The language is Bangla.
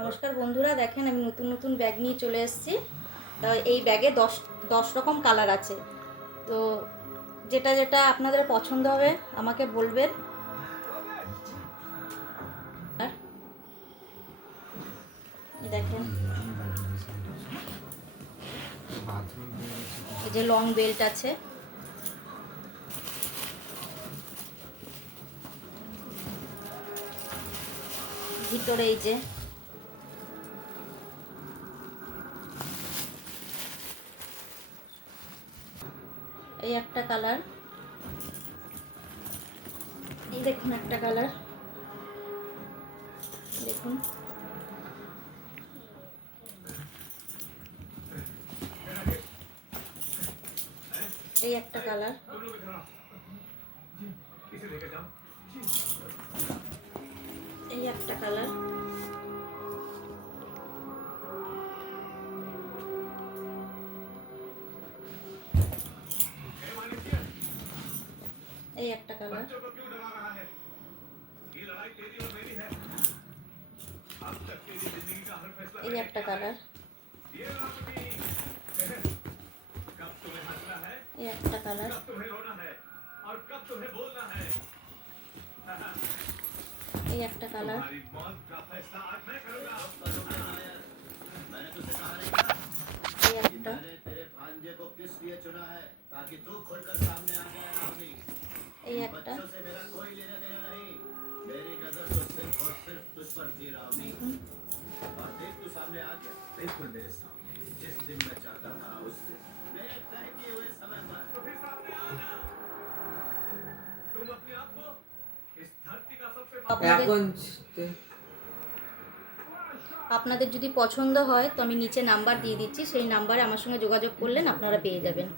নমস্কার বন্ধুরা, দেখেন আমি নতুন নতুন ব্যাগ নিয়ে চলে এসেছি। তো এই ব্যাগে 10 রকম কালার আছে। তো যেটা যেটা আপনাদের পছন্দ হবে আমাকে বলবেন। আর এই দেখেন, এই যে লং বেল্ট আছে, ভিতরে এই যে এই একটা কালার, এই দেখুন একটা কালার, দেখুন এই একটা কালার, এই একটা কালার, এই একটা কালার, এই একটা কালার, এই একটা কালার, এই একটা কালার, এই একটা, এই একটা, আপনাদের যদি পছন্দ হয় তো আমি নিচে নাম্বার দিয়ে দিচ্ছি, সেই নাম্বারে আমার সঙ্গে যোগাযোগ করলেন আপনারা পেয়ে যাবেন।